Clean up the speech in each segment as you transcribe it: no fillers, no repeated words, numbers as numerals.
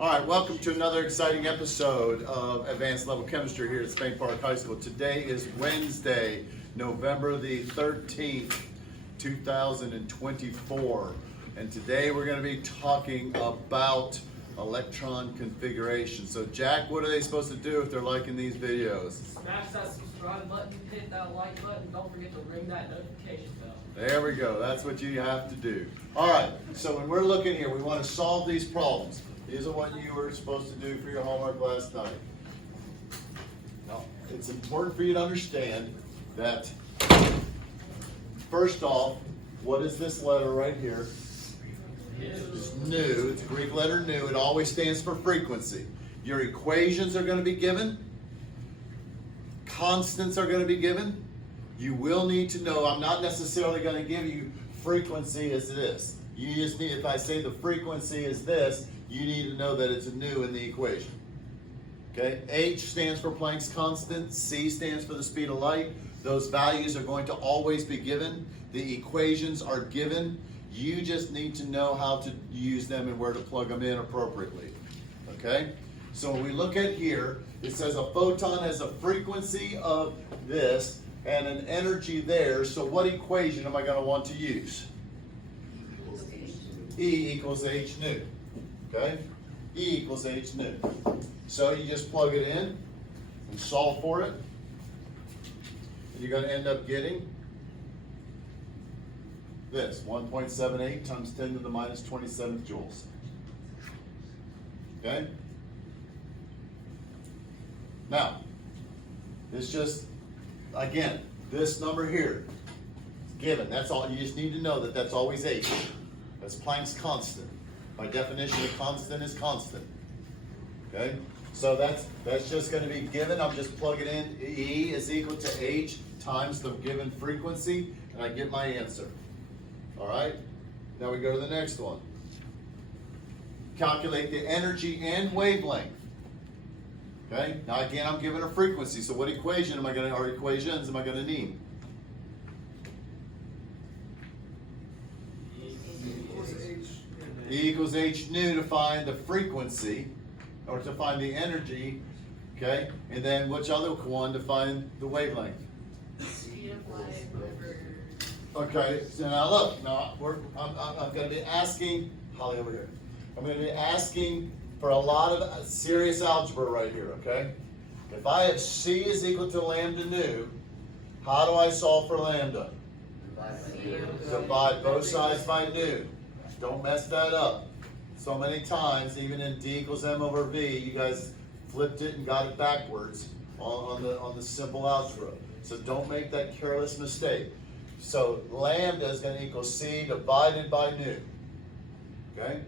All right, welcome to another exciting episode of Advanced Level Chemistry here at Spain Park High School. Today is Wednesday, November the 13th, 2024. And today we're going to be talking about electron configuration. So Jack, what are they supposed to do if they're liking these videos? Smash that subscribe button, hit that like button, don't forget to ring that notification bell. There we go, that's what you have to do. All right, so when we're looking here, we want to solve these problems. These are what you were supposed to do for your homework last night. Now, it's important for you to understand that, first off, what is this letter right here? It's nu. It's a Greek letter nu. It always stands for frequency. Your equations are going to be given. Constants are going to be given. You will need to know, I'm not necessarily going to give you frequency as this. You just need, if I say the frequency is this, you need to know that it's a nu in the equation. Okay, H stands for Planck's constant, C stands for the speed of light. Those values are going to always be given. The equations are given. You just need to know how to use them and where to plug them in appropriately. Okay, so when we look at here, it says a photon has a frequency of this and an energy there. So what equation am I going to want to use? E equals h nu. Okay? E equals h nu. So you just plug it in and solve for it. And you're going to end up getting this, 1.78 times 10 to the minus 27 joules. Okay? Now, it's just, again, this number here is given. That's all. You just need to know that that's always h. That's Planck's constant. By definition, a constant is constant. Okay? So that's just going to be given. I'm just plugging in. E is equal to h times the given frequency, and I get my answer. All right? Now we go to the next one. Calculate the energy and wavelength. Okay? Now again, I'm given a frequency. So what equation am I going to, or equations am I going to need? E equals h nu to find the frequency, or to find the energy, okay? And then which other one to find the wavelength? Speed of light over. Okay, so now look, now I'm going to be asking, Holly over here, I'm going to be asking for a lot of serious algebra right here, okay? If I have C is equal to lambda nu, how do I solve for lambda? Divide both sides by nu. Don't mess that up. So many times, even in D equals M over V, you guys flipped it and got it backwards on the simple algebra. So don't make that careless mistake. So lambda is going to equal C divided by nu. Okay?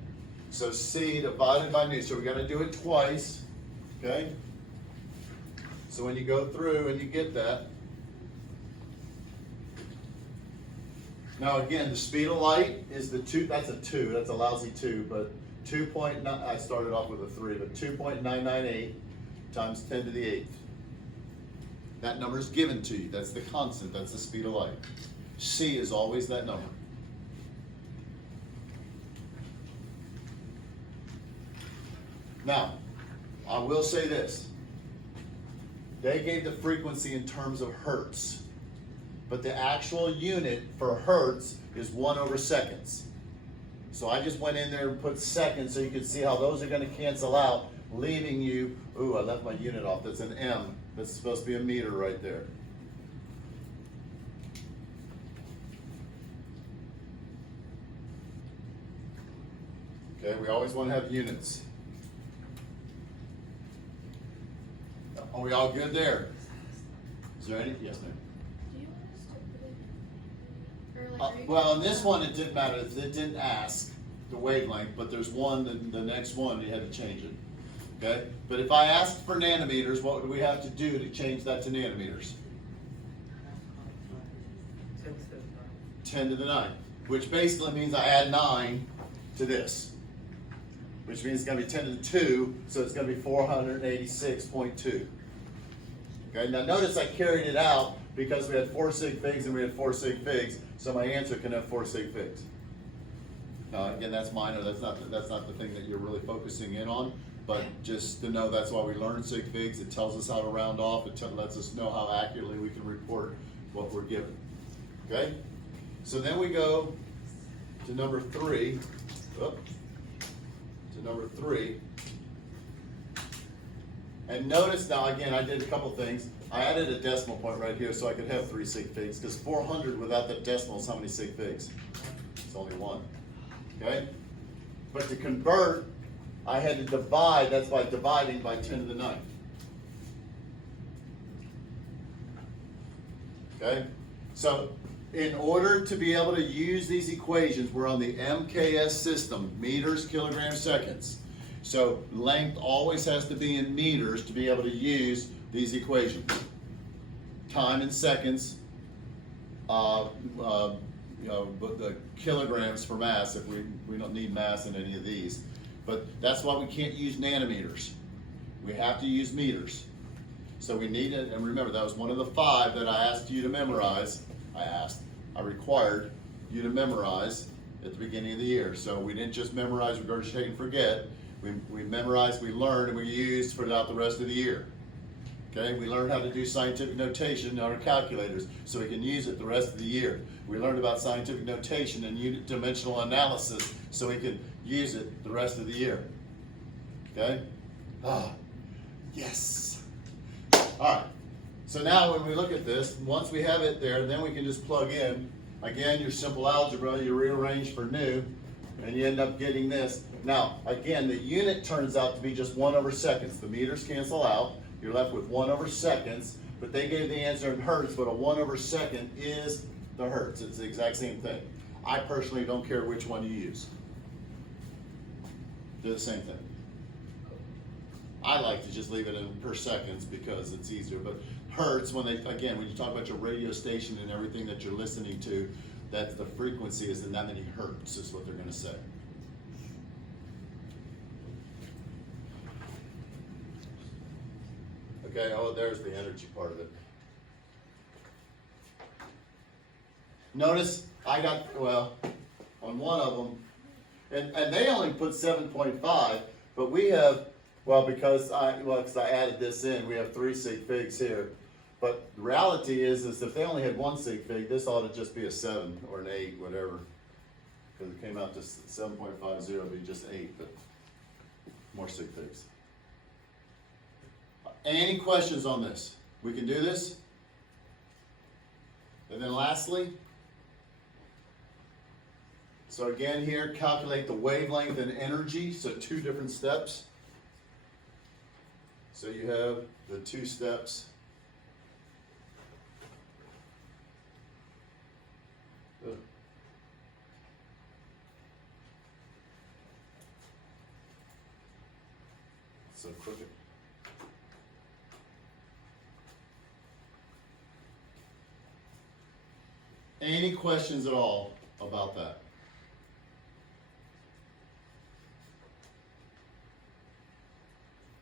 So C divided by nu. So we got to do it twice. Okay? So when you go through and you get that. Now again, the speed of light is the 2, that's a 2, that's a lousy 2, but 2.9, I started off with a 3, but 2.998 times 10 to the 8th. That number is given to you, that's the constant, that's the speed of light. C is always that number. Now, I will say this. They gave the frequency in terms of hertz. But the actual unit for hertz is 1 over seconds. So I just went in there and put seconds so you can see how those are going to cancel out, leaving you, ooh, I left my unit off, that's an M. That's supposed to be a meter right there. Okay, we always want to have units. Are we all good there? Is there any? Yes, ma'am. Well, in this one, it didn't matter. It didn't ask the wavelength, but there's one, the next one, you had to change it. Okay? But if I asked for nanometers, what would we have to do to change that to nanometers? 10 to the 9, which basically means I add 9 to this, which means it's going to be 10 to the 2, so it's going to be 486.2. Okay? Now notice I carried it out because we had 4 sig figs and we had 4 sig figs, so my answer can have 4 sig figs. Now, again, that's minor, that's not the thing that you're really focusing in on, but just to know that's why we learn sig figs. It tells us how to round off, lets us know how accurately we can report what we're given, okay? So then we go to number 3, and notice now, again, I did a couple things. I added a decimal point right here so I could have 3 sig figs, because 400 without that decimal is how many sig figs? It's only 1, okay? But to convert, I had to divide, that's by dividing by 10 to the 9th. Okay? So, in order to be able to use these equations, we're on the MKS system, meters, kilograms, seconds. So, length always has to be in meters to be able to use these equations. Time in seconds, but the kilograms for mass, if we don't need mass in any of these. But that's why we can't use nanometers. We have to use meters. So we need it, and remember that was one of the 5 that I asked you to memorize. I required you to memorize at the beginning of the year. So we didn't just memorize, regurgitate, and forget. We memorized, we learned, and we used throughout the rest of the year. Okay, we learned how to do scientific notation on our calculators so we can use it the rest of the year. We learned about scientific notation and unit dimensional analysis so we can use it the rest of the year. Okay? Yes. All right. So now when we look at this, once we have it there, then we can just plug in, again, your simple algebra, you rearrange for new, and you end up getting this. Now, again, the unit turns out to be just 1 over seconds. The meters cancel out. You're left with 1 over seconds, but they gave the answer in hertz, but a 1 over second is the hertz. It's the exact same thing. I personally don't care which one you use. They're the same thing. I like to just leave it in per seconds because it's easier, but hertz, when you talk about your radio station and everything that you're listening to, that the frequency is in that many hertz is what they're going to say. Okay, there's the energy part of it. Notice I got, on one of them, and they only put 7.5, but we have, because I added this in, we have 3 sig figs here. But the reality is if they only had 1 sig fig, this ought to just be a 7 or an 8, whatever. Because it came out to 7.50, it'd be just 8, but more sig figs. Any questions on this? We can do this. And then lastly, so again here, calculate the wavelength and energy, so 2 different steps. So you have the 2 steps. So crooked. Any questions at all about that?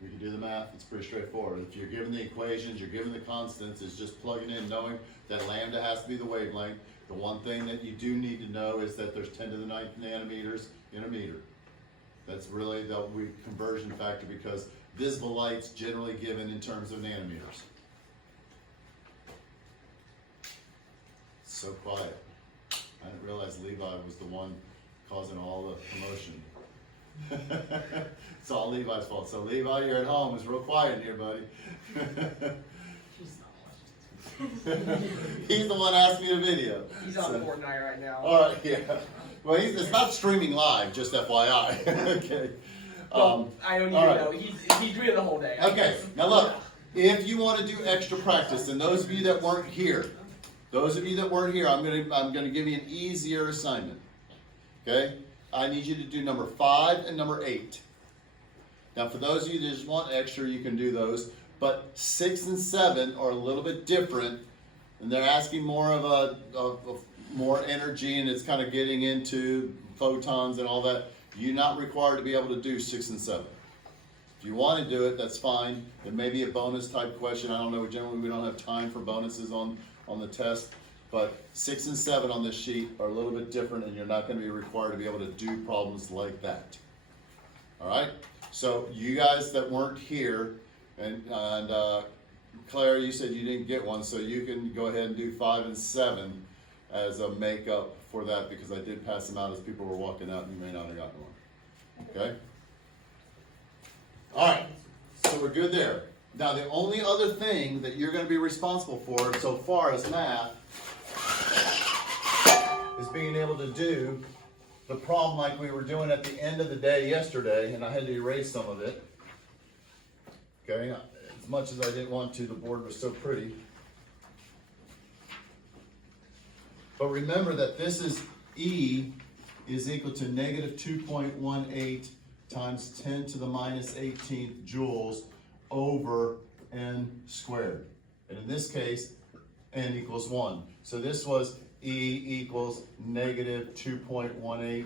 We can do the math, it's pretty straightforward. If you're given the equations, you're given the constants, it's just plugging in, knowing that lambda has to be the wavelength. The one thing that you do need to know is that there's 10 to the 9th nanometers in a meter. That's really the conversion factor because visible light's generally given in terms of nanometers. So quiet. I didn't realize Levi was the one causing all the commotion. It's all Levi's fault. So Levi, you're at home. It's real quiet in here, buddy. He's the one asking me the video. He's on Fortnite right now. All right, yeah. Well, it's not streaming live, just FYI. Okay. Well, I don't even know. He's reading the whole day. Okay. Now look, if you want to do extra practice, and those of you that weren't here, I'm gonna give you an easier assignment. Okay? I need you to do number 5 and number 8. Now, for those of you that just want extra, you can do those. But 6 and 7 are a little bit different, and they're asking more of more energy, and it's kind of getting into photons and all that. You're not required to be able to do 6 and 7. If you want to do it, that's fine. It may be a bonus type question. I don't know. Generally, we don't have time for bonuses on the test. But 6 and 7 on this sheet are a little bit different, and you're not going to be required to be able to do problems like that. All right? So you guys that weren't here, and Claire, you said you didn't get one, so you can go ahead and do 5 and 7 as a makeup for that, because I did pass them out as people were walking out, and you may not have gotten one. Okay? All right, so we're good there. Now, the only other thing that you're going to be responsible for so far as math is being able to do the problem like we were doing at the end of the day yesterday, and I had to erase some of it. Okay, as much as I didn't want to, the board was so pretty. But remember that this is E is equal to negative 2.18 times 10 to the minus 18th joules over n squared. And in this case, n equals 1. So this was E equals negative 2.18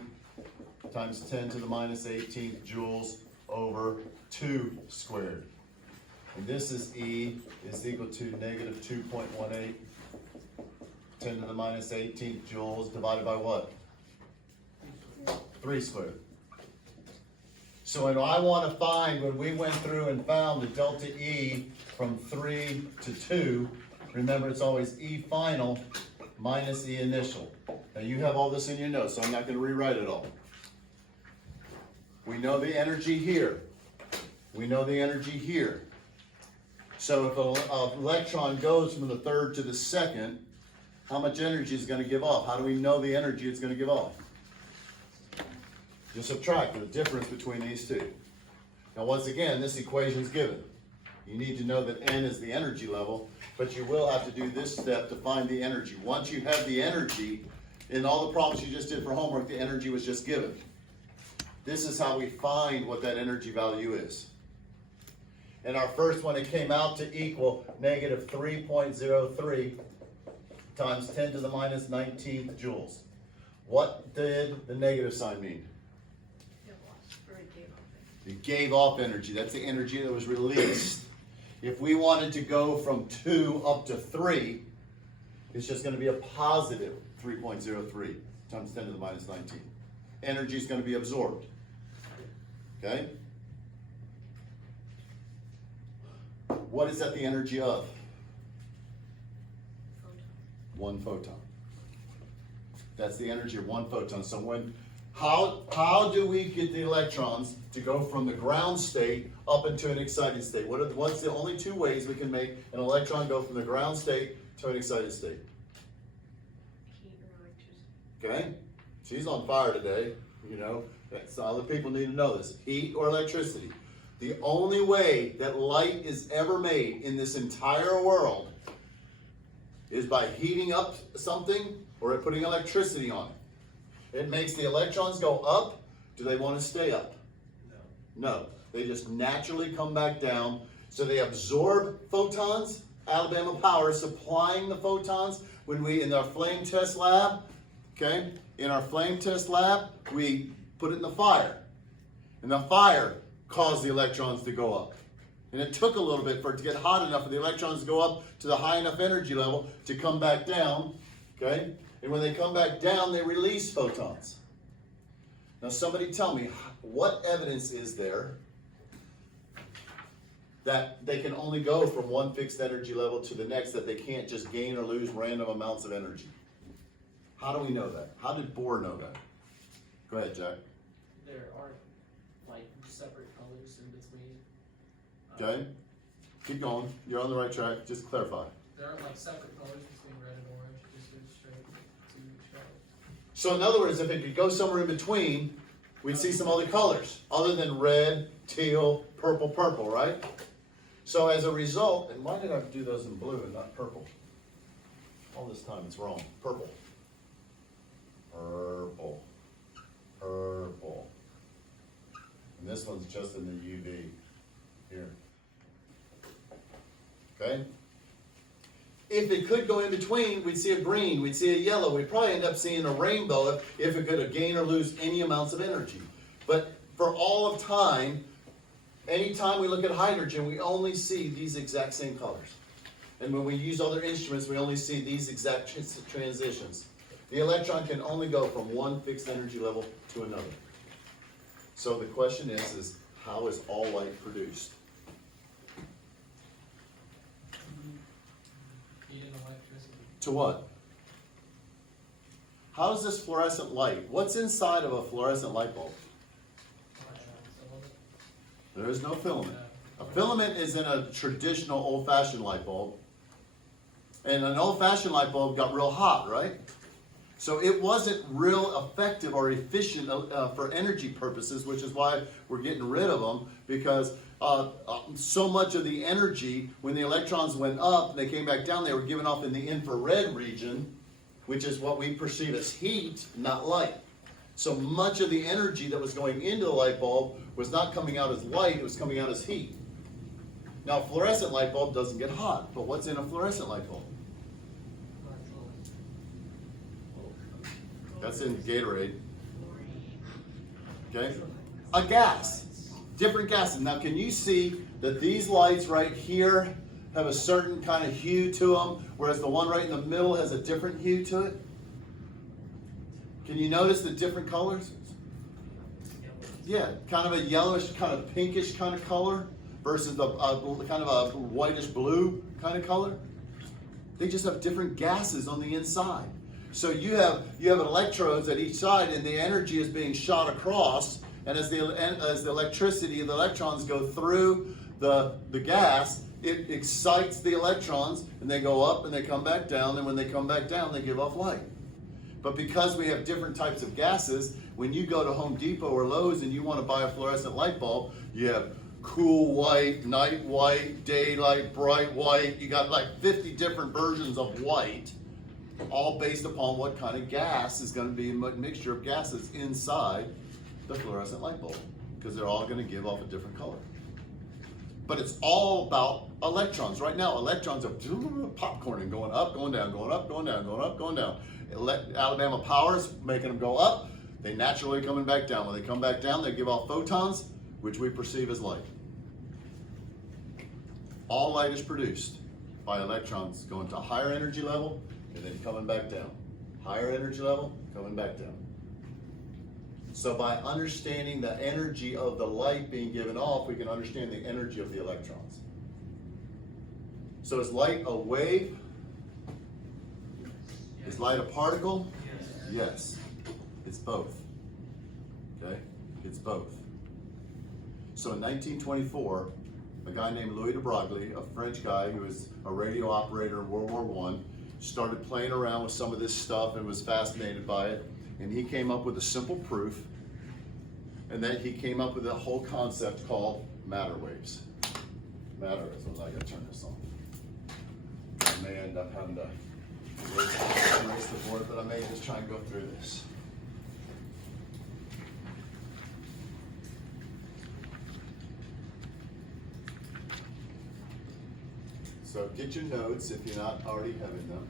times 10 to the minus 18th joules over 2 squared. And this is E is equal to negative 2.18 10 to the minus 18th joules divided by what? 3 squared. So when I want to find, when we went through and found the delta E from 3 to 2, remember it's always E final minus E initial. Now you have all this in your notes, so I'm not going to rewrite it all. We know the energy here. We know the energy here. So if an electron goes from the third to the second, how much energy is it going to give off? How do we know the energy it's going to give off? You subtract the difference between these two. Now once again, this equation is given. You need to know that N is the energy level, but you will have to do this step to find the energy. Once you have the energy, in all the problems you just did for homework, the energy was just given. This is how we find what that energy value is. In our first one, it came out to equal negative 3.03 times 10 to the minus 19th joules. What did the negative sign mean? It gave off energy. That's the energy that was released. If we wanted to go from 2 up to 3, it's just going to be a positive 3.03 times 10 to the minus 19. Energy is going to be absorbed. Okay? What is that the energy of? One photon. That's the energy of one photon. So how do we get the electrons to go from the ground state up into an excited state? What's the only two ways we can make an electron go from the ground state to an excited state? Heat or electricity. Okay? She's on fire today. You know, other people need to know this. Heat or electricity. The only way that light is ever made in this entire world is by heating up something or putting electricity on it. It makes the electrons go up. Do they want to stay up? No. No. They just naturally come back down. So they absorb photons. Alabama Power is supplying the photons. When we, in our flame test lab, okay, in our flame test lab, we put it in the fire. And the fire caused the electrons to go up. And it took a little bit for it to get hot enough for the electrons to go up to the high enough energy level to come back down, okay? And when they come back down, they release photons. Now somebody tell me, what evidence is there that they can only go from one fixed energy level to the next, that they can't just gain or lose random amounts of energy? How do we know that? How did Bohr know that? Go ahead, Jack. There aren't like separate colors in between. Okay, keep going. You're on the right track. Just clarify. There aren't like separate colors between red and orange. Just goes straight to each color. So in other words, if it could go somewhere in between, we'd see some other colors other than red, teal, purple, purple, right? So as a result, and why did I do those in blue and not purple? All this time it's wrong. Purple. Purple. Purple. And this one's just in the UV here. Okay? If it could go in between, we'd see a green, we'd see a yellow, we'd probably end up seeing a rainbow if it could gain or lose any amounts of energy. But for all of time, anytime we look at hydrogen, we only see these exact same colors. And when we use other instruments, we only see these exact transitions. The electron can only go from one fixed energy level to another. So the question is how is all light produced? Heat and electricity. To what? How is this fluorescent light? What's inside of a fluorescent light bulb? There is no filament. A filament is in a traditional old-fashioned light bulb. And an old-fashioned light bulb got real hot, right? So it wasn't real effective or efficient for energy purposes, which is why we're getting rid of them, because so much of the energy, when the electrons went up and they came back down, they were given off in the infrared region, which is what we perceive as heat, not light. So much of the energy that was going into the light bulb was not coming out as light, it was coming out as heat. Now, a fluorescent light bulb doesn't get hot, but what's in a fluorescent light bulb? That's in Gatorade. Okay? A gas. Different gases. Now, can you see that these lights right here have a certain kind of hue to them, whereas the one right in the middle has a different hue to it? Can you notice the different colors? Yeah, kind of a yellowish, kind of pinkish kind of color versus the kind of a whitish blue kind of color. They just have different gases on the inside. So you have electrodes at each side, and the energy is being shot across. And as the electricity, the electrons go through the gas, it excites the electrons, and they go up and they come back down. And when they come back down, they give off light. But because we have different types of gases, when you go to Home Depot or Lowe's and you want to buy a fluorescent light bulb, you have cool white, night white, daylight, bright white. You got like 50 different versions of white, all based upon what kind of gas is going to be a mixture of gases inside the fluorescent light bulb, because they're all going to give off a different color. But it's all about electrons. Right now, electrons are popcorning, going up, going down, going up, going down, going up, going down. Alabama Power's making them go up. They naturally coming back down. When they come back down, they give off photons, which we perceive as light. All light is produced by electrons going to a higher energy level and then coming back down. Higher energy level, coming back down. So by understanding the energy of the light being given off, we can understand the energy of the electrons. So is light a wave? Is light a particle? Yes. It's both. Okay? It's both. So in 1924, a guy named Louis de Broglie, a French guy who was a radio operator in World War I, started playing around with some of this stuff and was fascinated by it. And he came up with a simple proof. And then he came up with a whole concept called matter waves. Matter waves. Well, I gotta turn this on. I may end up having to erase the board, but I may just try and go through this. So get your notes if you're not already having them.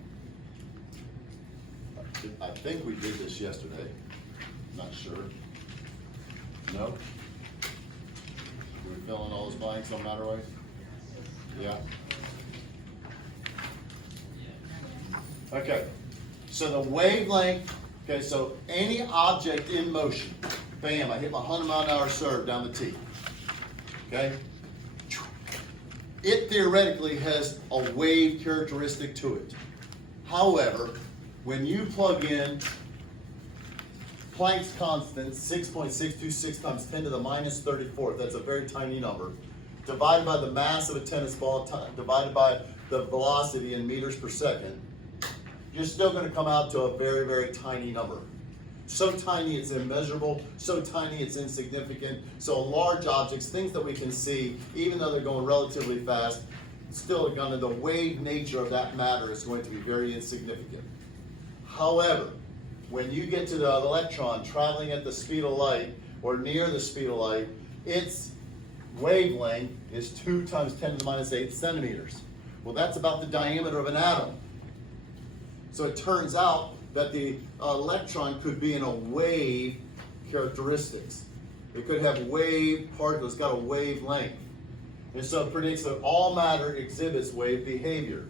I think we did this yesterday. Not sure. No? We're filling all those blanks on matter wave? Yeah. Okay. So the wavelength, okay, so any object in motion, bam, I hit my 100-mile-an-hour serve down the T. Okay? It theoretically has a wave characteristic to it. However, when you plug in Planck's constant, 6.626 times 10 to the minus 34th, that's a very tiny number, divided by the mass of a tennis ball, divided by the velocity in meters per second, you're still going to come out to a very, very tiny number. So tiny it's immeasurable, so tiny it's insignificant. So large objects, things that we can see, even though they're going relatively fast, still the wave nature of that matter is going to be very insignificant. However, when you get to the electron traveling at the speed of light or near the speed of light, its wavelength is 2 times 10 to the minus 8 centimeters. Well, that's about the diameter of an atom. So it turns out that the electron could be in a wave characteristics. It could have wave particles, it's got a wavelength. And so it predicts that all matter exhibits wave behavior.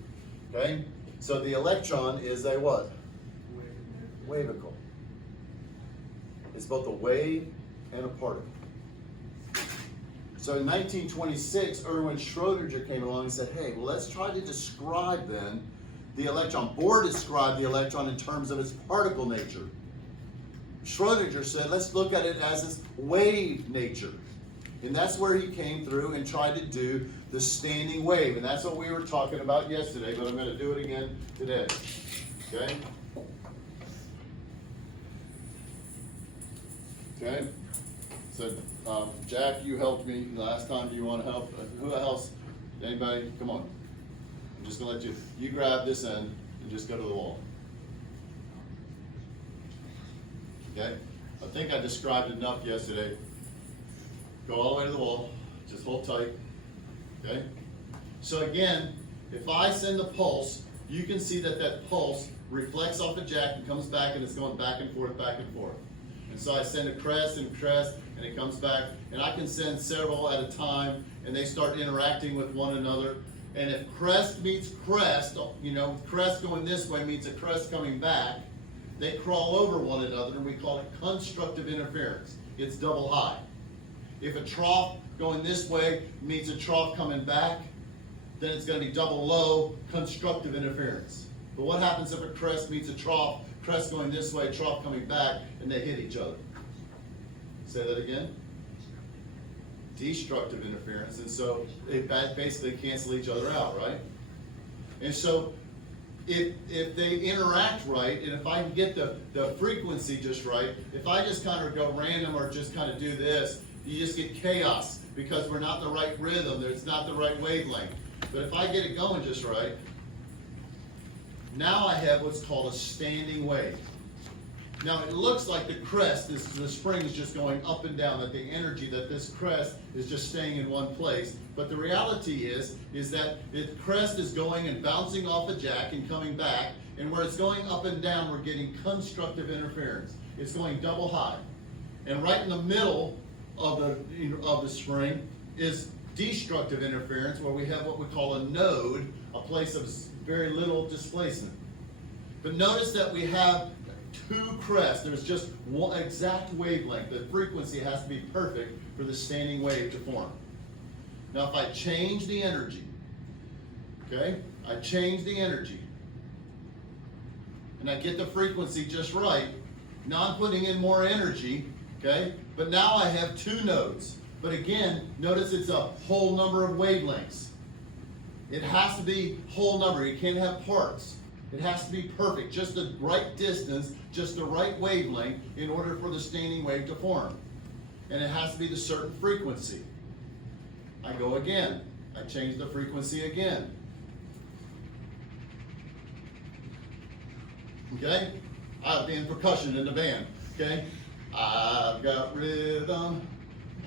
Okay? So the electron is a what? Wavicle. It's both a wave and a particle. So in 1926, Erwin Schrödinger came along and said, hey, well, let's try to describe then the electron. Bohr described the electron in terms of its particle nature. Schrödinger said, let's look at it as its wave nature. And that's where he came through and tried to do the standing wave. And that's what we were talking about yesterday, but I'm going to do it again today. Okay? Okay? So, Jack, you helped me last time. Do you want to help? Who else? Anybody? Come on. I'm just going to let you grab this end and just go to the wall. Okay? I think I described it enough yesterday. Go all the way to the wall. Just hold tight. Okay? So again, if I send a pulse, you can see that that pulse reflects off the Jack and comes back, and it's going back and forth, back and forth. And so I send a crest, and it comes back. And I can send several at a time, and they start interacting with one another. And if crest meets crest, crest going this way meets a crest coming back, they crawl over one another, and we call it constructive interference. It's double high. If a trough going this way meets a trough coming back, then it's going to be double low, constructive interference. But what happens if a crest meets a trough, crest going this way, trough coming back, and they hit each other? Say that again. Destructive interference. And so they basically cancel each other out, right? And so if they interact right, and if I can get the frequency just right, if I just kind of go random or just kind of do this, you just get chaos because we're not the right rhythm, it's not the right wavelength. But if I get it going just right, now I have what's called a standing wave. Now it looks like the crest, the spring is just going up and down, that the energy, that this crest is just staying in one place. But the reality is that the crest is going and bouncing off a Jack and coming back, and where it's going up and down, we're getting constructive interference. It's going double high. And right in the middle of the spring is destructive interference, where we have what we call a node, a place of very little displacement. But notice that we have two crests. There's just one exact wavelength. The frequency has to be perfect for the standing wave to form. Now if I change the energy, okay, I change the energy, and I get the frequency just right, now I'm putting in more energy, okay, but now I have two nodes. But again, notice it's a whole number of wavelengths. It has to be whole number. You can't have parts. It has to be perfect, just the right distance, just the right wavelength in order for the standing wave to form. And it has to be the certain frequency. I go again. I change the frequency again. Okay? I'll be in percussion in the band. Okay? I've got rhythm.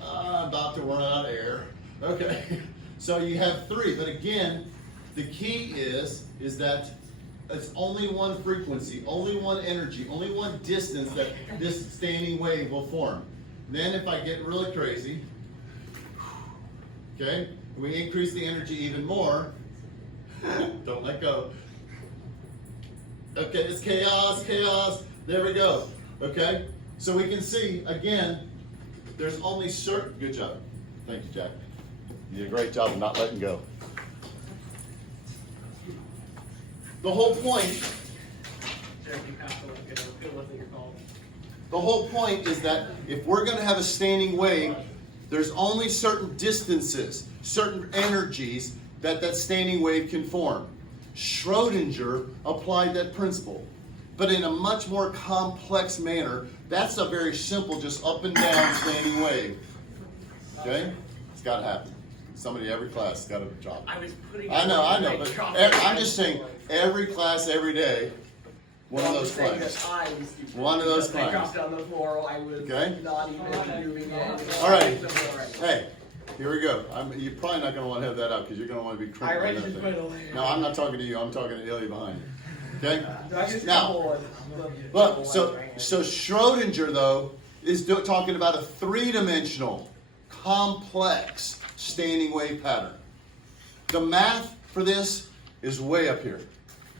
I'm about to run out of air. Okay? So you have three, but again, the key is that it's only one frequency, only one energy, only one distance that this standing wave will form. Then if I get really crazy, okay, we increase the energy even more. Don't let go. Okay, it's chaos, chaos. There we go. Okay, so we can see, again, there's only certain, good job. Thank you, Jack. You did a great job of not letting go. The whole point, is that if we're going to have a standing wave, there's only certain distances, certain energies that standing wave can form. Schrödinger applied that principle, but in a much more complex manner. That's a very simple, just up and down standing wave. Okay? It's got to happen. Somebody every class got a drop. I know, but I'm just saying, every class, every day, one of those climbs. One of those climbs. Dropped on the floor, I was not even moving it. All right. Hey, here we go. You're probably not going to want to have that out because you're going to want to be crimping that thing. No, I'm not talking to you. I'm talking to Ilya behind you. Okay? Now, look, so Schrödinger, though, is talking about a three-dimensional, complex standing wave pattern. The math for this is way up here,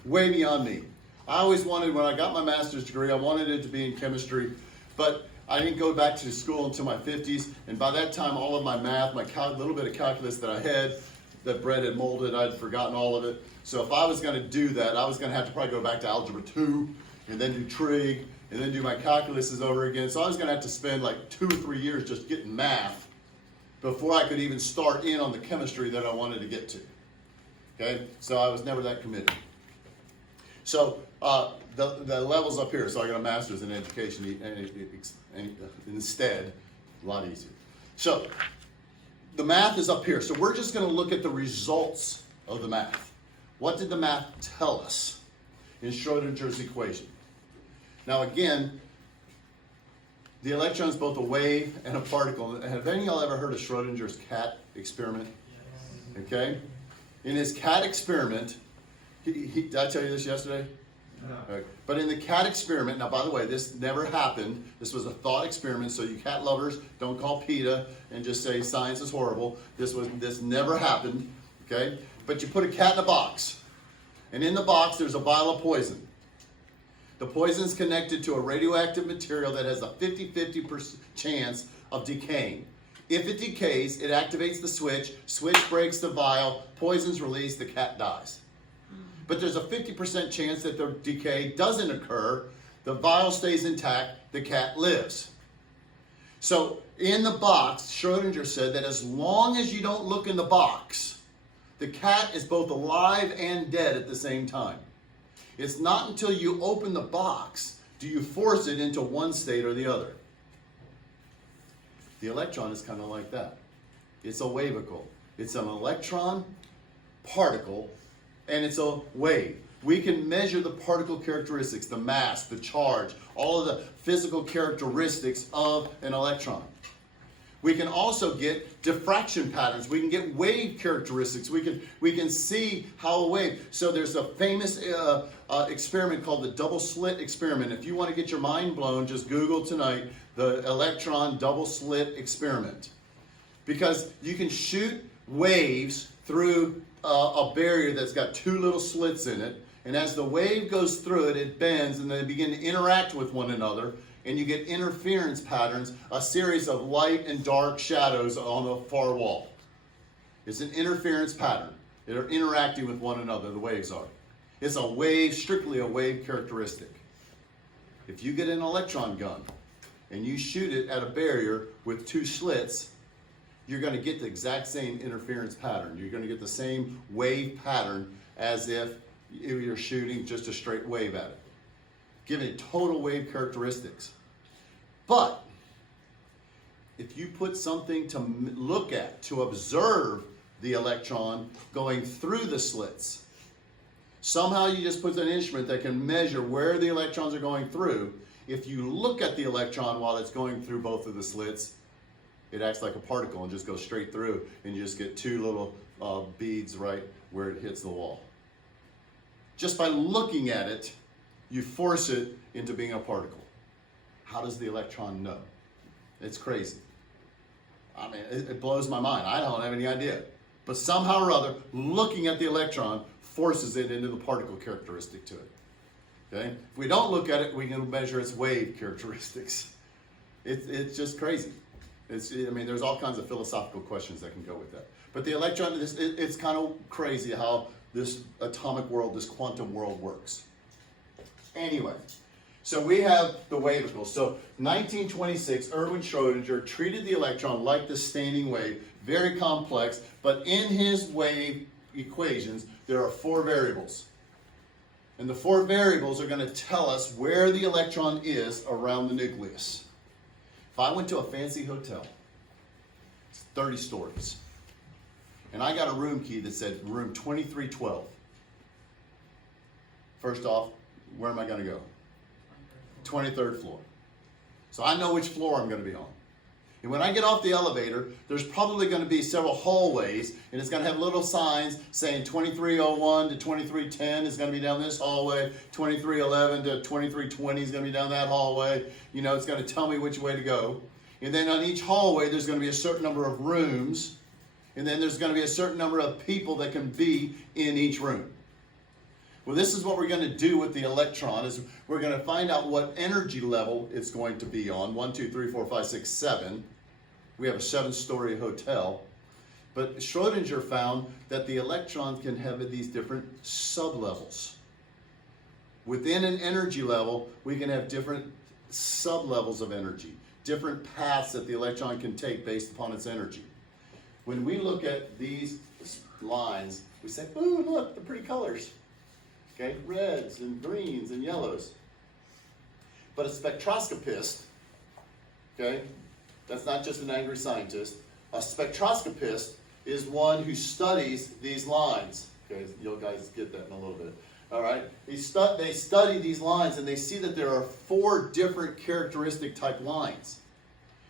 way beyond me. I always wanted, when I got my master's degree, I wanted it to be in chemistry, but I didn't go back to school until my 50s, and by that time all of my math, my little bit of calculus that I had, that Brett had molded, I'd forgotten all of it. So if I was going to do that, I was going to have to probably go back to Algebra 2, and then do trig, and then do my calculuses over again. So I was going to have to spend like 2 or 3 years just getting math before I could even start in on the chemistry that I wanted to get to. Okay, so I was never that committed. So the levels up here, so I got a master's in education and instead, a lot easier. So the math is up here. So we're just going to look at the results of the math. What did the math tell us in Schrodinger's equation? Now again, the electron is both a wave and a particle. Have any of y'all ever heard of Schrodinger's cat experiment? Okay? In his cat experiment, did I tell you this yesterday? No. Okay. But in the cat experiment, now by the way, this never happened. This was a thought experiment, so you cat lovers, don't call PETA and just say science is horrible. This never happened, okay? But you put a cat in a box, and in the box there's a vial of poison. The poison is connected to a radioactive material that has a 50-50% chance of decaying. If it decays, it activates the switch breaks the vial, poison's released, the cat dies. But there's a 50% chance that the decay doesn't occur, the vial stays intact, the cat lives. So in the box, Schrodinger said that as long as you don't look in the box, the cat is both alive and dead at the same time. It's not until you open the box do you force it into one state or the other. The electron is kind of like that. It's a wavicle. It's an electron particle, and it's a wave. We can measure the particle characteristics, the mass, the charge, all of the physical characteristics of an electron. We can also get diffraction patterns. We can get wave characteristics. We can see how a wave. So there's a famous experiment called the double slit experiment. If you want to get your mind blown, just Google tonight the electron double slit experiment. Because you can shoot waves through a barrier that's got 2 little slits in it. And as the wave goes through it, it bends and they begin to interact with one another. And you get interference patterns, a series of light and dark shadows on the far wall. It's an interference pattern. They're interacting with one another, the waves are. It's a wave, strictly a wave characteristic. If you get an electron gun and you shoot it at a barrier with 2 slits, you're going to get the exact same interference pattern. You're going to get the same wave pattern as if you're shooting just a straight wave at it, giving it total wave characteristics. But if you put something to look at, to observe the electron going through the slits, somehow you just put an instrument that can measure where the electrons are going through. If you look at the electron while it's going through both of the slits, it acts like a particle and just goes straight through, and you just get 2 little beads right where it hits the wall. Just by looking at it, you force it into being a particle. How does the electron know? It's crazy. I mean, it blows my mind. I don't have any idea. But somehow or other, looking at the electron forces it into the particle characteristic to it. Okay? If we don't look at it, we can measure its wave characteristics. It's just crazy. I mean, there's all kinds of philosophical questions that can go with that. But the electron, it's kind of crazy how this atomic world, this quantum world works. Anyway, so we have the wavicle. So 1926, Erwin Schrodinger treated the electron like the standing wave, very complex, but in his wave equations, there are 4 variables. And the 4 variables are going to tell us where the electron is around the nucleus. If I went to a fancy hotel, it's 30 stories, and I got a room key that said room 2312. First off, where am I going to go? 23rd floor. So I know which floor I'm going to be on. And when I get off the elevator, there's probably going to be several hallways, and it's going to have little signs saying 2301 to 2310 is going to be down this hallway, 2311 to 2320 is going to be down that hallway. You know, it's going to tell me which way to go. And then on each hallway, there's going to be a certain number of rooms, and then there's going to be a certain number of people that can be in each room. Well, this is what we're going to do with the electron, is we're going to find out what energy level it's going to be on. 1, 2, 3, 4, 5, 6, 7. We have a 7-story hotel. But Schrodinger found that the electron can have these different sublevels. Within an energy level, we can have different sublevels of energy, different paths that the electron can take based upon its energy. When we look at these lines, we say, ooh, look, the pretty colors. Okay, reds and greens and yellows. But a spectroscopist, okay, that's not just an angry scientist. A spectroscopist is one who studies these lines. Okay, you guys get that in a little bit. All right, they study these lines and they see that there are 4 different characteristic type lines.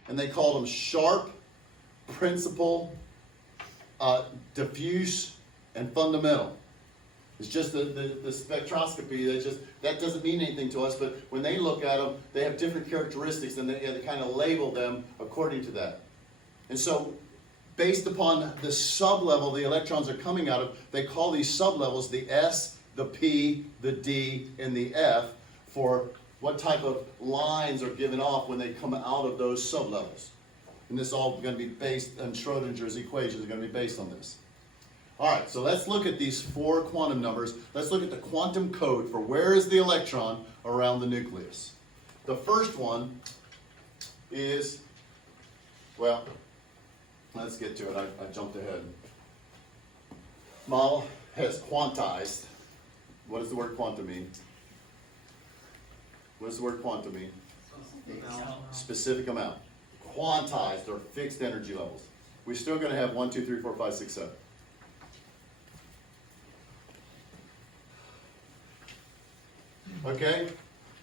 And they call them sharp, principal, diffuse, and fundamental. It's just the spectroscopy, that doesn't mean anything to us, but when they look at them, they have different characteristics and they kind of label them according to that. And so, based upon the sublevel the electrons are coming out of, they call these sublevels the S, the P, the D, and the F for what type of lines are given off when they come out of those sublevels. And this is all going to be based on Schrodinger's equations, are going to be based on this. All right, so let's look at these 4 quantum numbers. Let's look at the quantum code for where is the electron around the nucleus. The first one is, well, let's get to it. I jumped ahead. Model has quantized. What does the word quantum mean? What does the word quantum mean? Specific amount. Quantized or fixed energy levels. We're still going to have 1, 2, 3, 4, 5, 6, 7. Okay?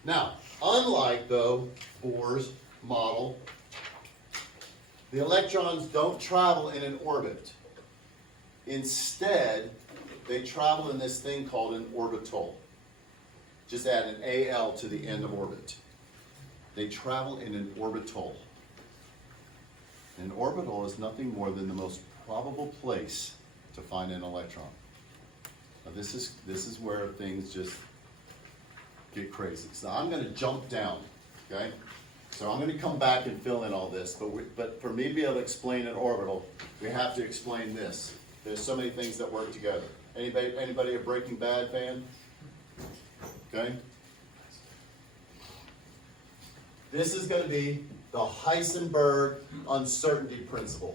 Now, unlike though Bohr's model, the electrons don't travel in an orbit. Instead, they travel in this thing called an orbital. Just add an AL to the end of orbit. They travel in an orbital. An orbital is nothing more than the most probable place to find an electron. Now this is where things just get crazy. So I'm going to jump down, okay? So I'm going to come back and fill in all this, but for me to be able to explain an orbital, we have to explain this. There's so many things that work together. Anybody a Breaking Bad fan? Okay? This is going to be the Heisenberg uncertainty principle.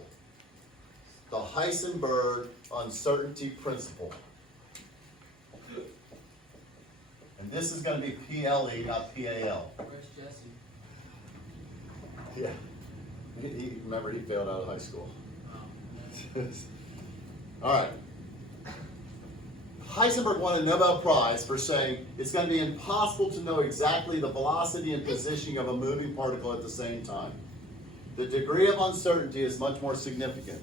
The Heisenberg uncertainty principle. And this is going to be PLE, not PAL. Where's Jesse? Yeah. Remember, he failed out of high school. All right. Heisenberg won a Nobel Prize for saying it's going to be impossible to know exactly the velocity and positioning of a moving particle at the same time. The degree of uncertainty is much more significant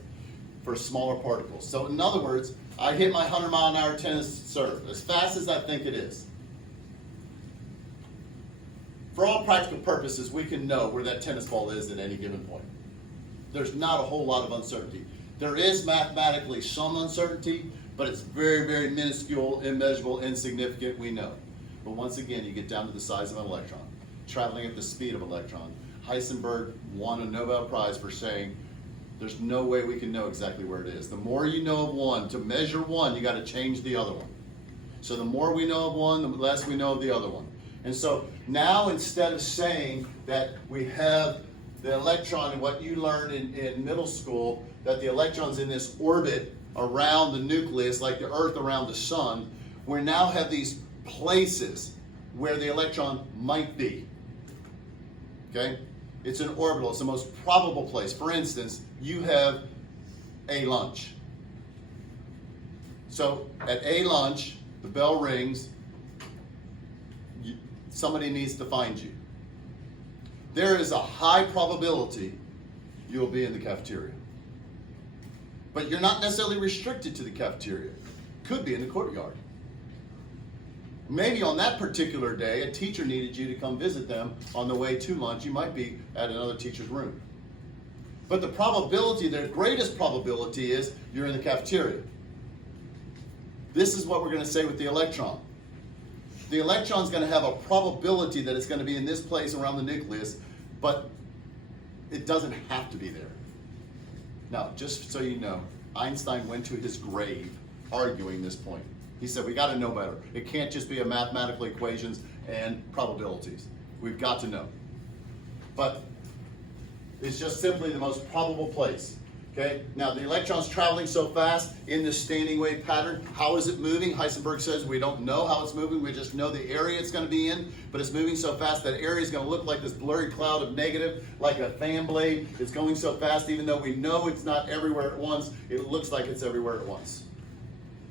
for smaller particles. So in other words, I hit my 100-mile-an-hour tennis serve as fast as I think it is. For all practical purposes, we can know where that tennis ball is at any given point. There's not a whole lot of uncertainty. There is mathematically some uncertainty, but it's very, very minuscule, immeasurable, insignificant, we know. But once again, you get down to the size of an electron, traveling at the speed of an electron. Heisenberg won a Nobel Prize for saying there's no way we can know exactly where it is. The more you know of one, to measure one, you got to change the other one. So the more we know of one, the less we know of the other one. And so now instead of saying that we have the electron and what you learned in middle school, that the electron's in this orbit around the nucleus like the Earth around the sun, we now have these places where the electron might be. Okay? It's an orbital. It's the most probable place. For instance, you have a lunch. So at a lunch, the bell rings, somebody needs to find you. There is a high probability you'll be in the cafeteria. But you're not necessarily restricted to the cafeteria. Could be in the courtyard. Maybe on that particular day, a teacher needed you to come visit them on the way to lunch. You might be at another teacher's room. But the probability, the greatest probability is you're in the cafeteria. This is what we're going to say with the electron. The electron's going to have a probability that it's going to be in this place around the nucleus, but it doesn't have to be there. Now, just so you know, Einstein went to his grave arguing this point. He said, we got to know better. It can't just be a mathematical equations and probabilities. We've got to know. But it's just simply the most probable place. Okay? Now, the electron's traveling so fast in this standing wave pattern. How is it moving? Heisenberg says we don't know how it's moving. We just know the area it's going to be in. But it's moving so fast that area is going to look like this blurry cloud of negative, like a fan blade. It's going so fast, even though we know it's not everywhere at once, it looks like it's everywhere at once.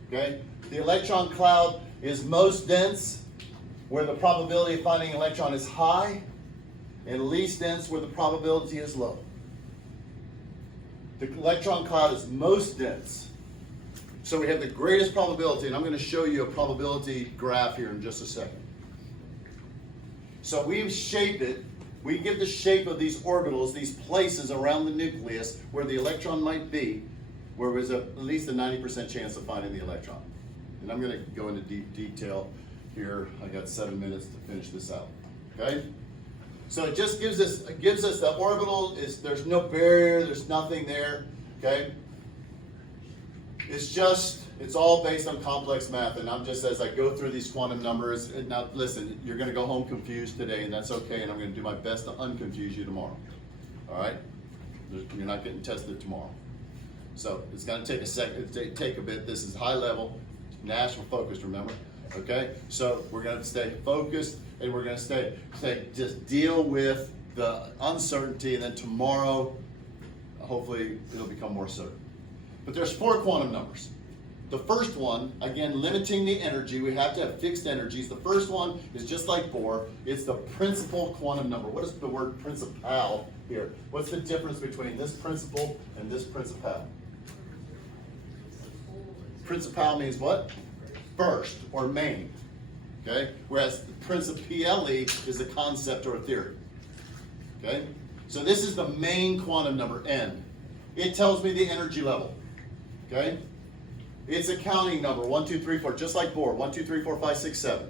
Okay? The electron cloud is most dense where the probability of finding an electron is high, and least dense where the probability is low. The electron cloud is most dense. So we have the greatest probability, and I'm going to show you a probability graph here in just a second. So we've shaped it. We give the shape of these orbitals, these places around the nucleus where the electron might be, where there's at least a 90% chance of finding the electron. And I'm going to go into deep detail here. I got 7 minutes to finish this out. Okay? So it just gives us the orbital. There's no barrier. There's nothing there. Okay? It's all based on complex math. And I'm just, as I go through these quantum numbers, and now listen, you're going to go home confused today, and that's okay. And I'm going to do my best to unconfuse you tomorrow. All right? You're not getting tested tomorrow. So it's going to take a second, take a bit. This is high level, national focused, remember? Okay? So we're going to stay focused, and we're going to just deal with the uncertainty, and then tomorrow, hopefully, it'll become more certain. But there's 4 quantum numbers. The first one, again, limiting the energy. We have to have fixed energies. The first one is just like Bohr. It's the principal quantum number. What is the word principal here? What's the difference between this principal and this principal? Principal means what? First or main. Okay? Whereas principiale is a concept or a theory. Okay? So this is the main quantum number, n. It tells me the energy level. Okay? It's a counting number, 1, 2, 3, 4, just like Bohr, 1, 2, 3, 4, 5, 6, 7.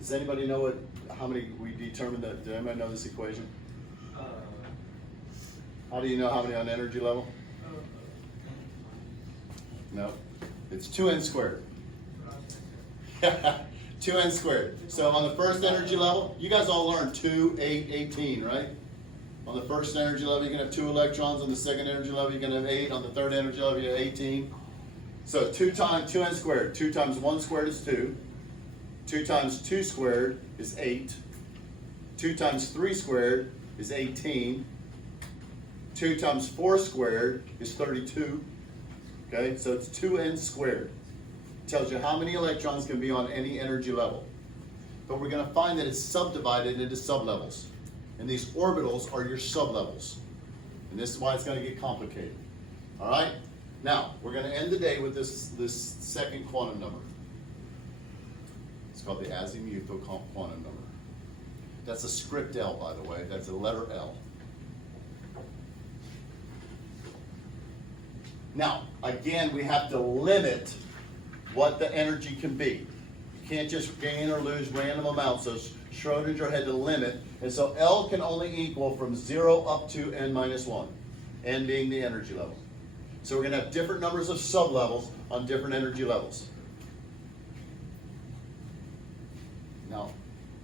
Does anybody know how many we determined that? Does anybody know this equation? How do you know how many on energy level? No. It's 2n squared. 2n squared. So on the first energy level, you guys all learned 2, 8, 18, right? On the first energy level, you can have 2 electrons. On the second energy level, you can have 8. On the third energy level, you have 18. So 2 times 2n squared. 2 times 1 squared is 2. 2 times 2 squared is 8. 2 times 3 squared is 18. 2 times 4 squared is 32. Okay, so it's 2n squared. It tells you how many electrons can be on any energy level. But we're going to find that it's subdivided into sublevels. And these orbitals are your sublevels. And this is why it's going to get complicated. All right? Now, we're going to end the day with this second quantum number. It's called the azimuthal quantum number. That's a script L, by the way. That's a letter L. Now, again, we have to limit what the energy can be. You can't just gain or lose random amounts. So Schrodinger had to limit. And so L can only equal from 0 up to n minus 1, n being the energy level. So we're going to have different numbers of sublevels on different energy levels. Now,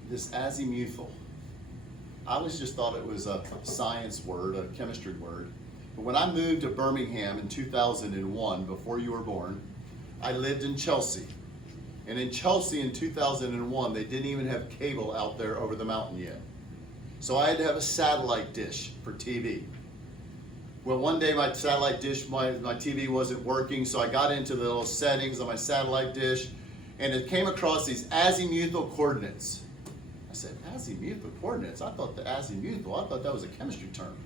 this azimuthal, I always just thought it was a science word, a chemistry word. But when I moved to Birmingham in 2001, before you were born, I lived in Chelsea. And in Chelsea in 2001, they didn't even have cable out there over the mountain yet. So I had to have a satellite dish for TV. Well, one day my satellite dish, my TV wasn't working, so I got into the little settings on my satellite dish, and it came across these azimuthal coordinates. I said, azimuthal coordinates? I thought that was a chemistry term.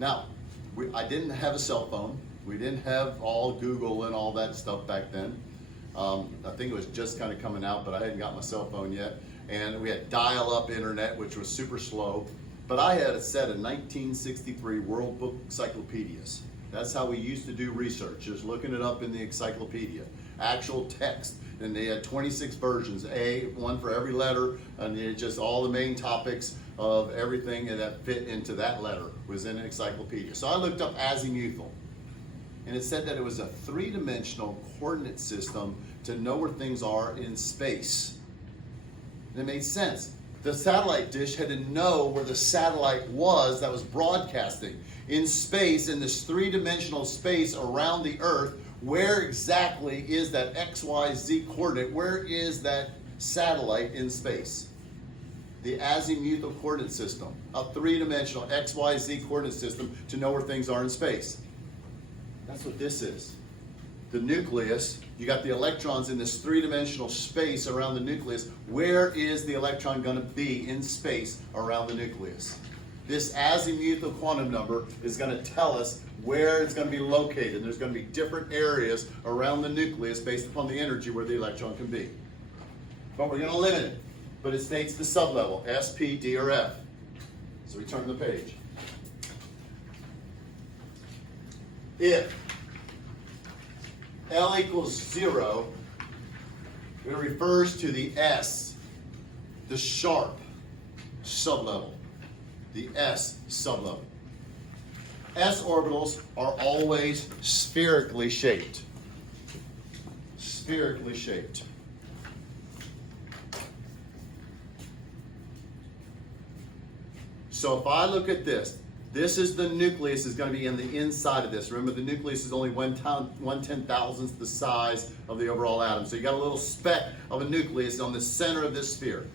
Now, I didn't have a cell phone. We didn't have all Google and all that stuff back then. I think it was just kind of coming out, but I hadn't got my cell phone yet. And we had dial-up internet, which was super slow. But I had a set of 1963 World Book Encyclopedias. That's how we used to do research, just looking it up in the encyclopedia. Actual text. And they had 26 versions, one for every letter, and it just all the main topics of everything that fit into that letter was in an encyclopedia. So I looked up azimuthal, and it said that it was a three-dimensional coordinate system to know where things are in space. And it made sense. The satellite dish had to know where the satellite was that was broadcasting in space, in this three-dimensional space around the Earth. Where exactly is that XYZ coordinate? Where is that satellite in space? The azimuthal coordinate system, a three-dimensional XYZ coordinate system to know where things are in space. That's what this is. The nucleus, you got the electrons in this three-dimensional space around the nucleus. Where is the electron going to be in space around the nucleus? This azimuthal quantum number is going to tell us where it's going to be located. There's going to be different areas around the nucleus based upon the energy where the electron can be. But we're going to limit it. But it states the sublevel, S, P, D, or F. So we turn the page. If L equals 0, it refers to the S, the sharp sublevel. The S sublevel. S orbitals are always spherically shaped. Spherically shaped. So if I look at this, this is the nucleus is going to be in the inside of this. Remember, the nucleus is only 1/10,000th the size of the overall atom. So you got a little speck of a nucleus on the center of this sphere.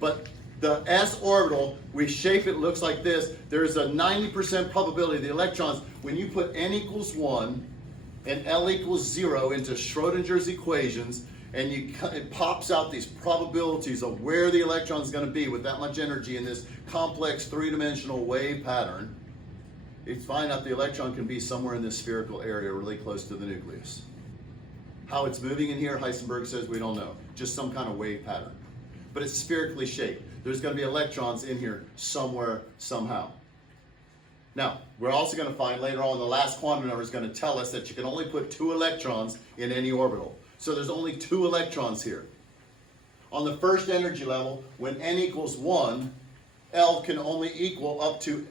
But the s orbital, we shape it, looks like this. There's a 90% probability the electrons, when you put n equals 1 and L equals 0 into Schrodinger's equations, and it pops out these probabilities of where the electron is going to be with that much energy in this complex three-dimensional wave pattern, you find out the electron can be somewhere in this spherical area really close to the nucleus. How it's moving in here, Heisenberg says we don't know. Just some kind of wave pattern. But it's spherically shaped. There's going to be electrons in here somewhere, somehow. Now, we're also going to find later on the last quantum number is going to tell us that you can only put 2 electrons in any orbital. So there's only 2 electrons here. On the first energy level, when n equals 1, L can only equal up to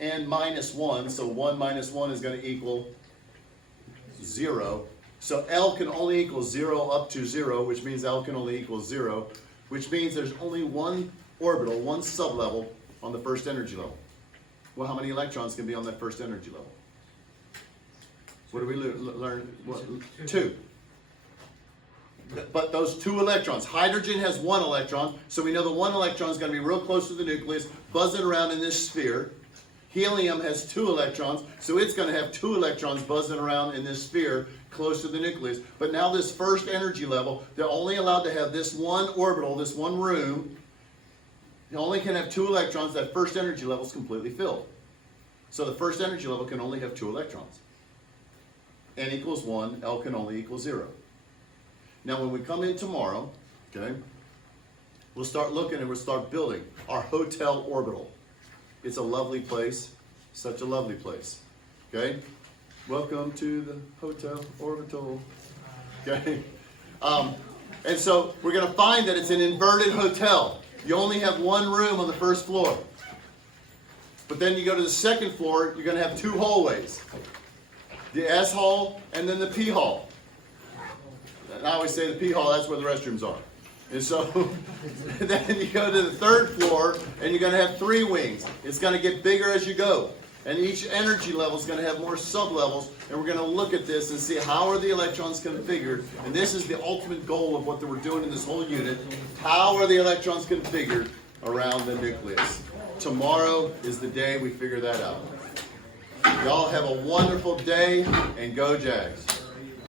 n minus 1. So 1 minus 1 is going to equal 0. So L can only equal 0 up to 0, which means L can only equal 0, which means there's only one orbital, one sublevel on the first energy level. Well, how many electrons can be on that first energy level? What do we learn? 2. But those 2 electrons, hydrogen has 1 electron, so we know the 1 electron is going to be real close to the nucleus, buzzing around in this sphere. Helium has 2 electrons, so it's going to have 2 electrons buzzing around in this sphere close to the nucleus. But now this first energy level, they're only allowed to have this one orbital, this one room. You only can have 2 electrons. That first energy level is completely filled. So the first energy level can only have 2 electrons. N equals 1, L can only equal 0. Now when we come in tomorrow, okay, we'll start looking and we'll start building our hotel orbital. It's a lovely place, such a lovely place, okay? Welcome to the hotel orbital, okay? And so we're going to find that it's an inverted hotel. You only have 1 room on the first floor. But then you go to the second floor, you're going to have 2 hallways. The S hall and then the P hall. And I always say the P hall, that's where the restrooms are. And so then you go to the 3rd floor and you're going to have 3 wings. It's going to get bigger as you go. And each energy level is going to have more sublevels. And we're going to look at this and see how are the electrons configured. And this is the ultimate goal of what we're doing in this whole unit. How are the electrons configured around the nucleus? Tomorrow is the day we figure that out. Y'all have a wonderful day and go Jags.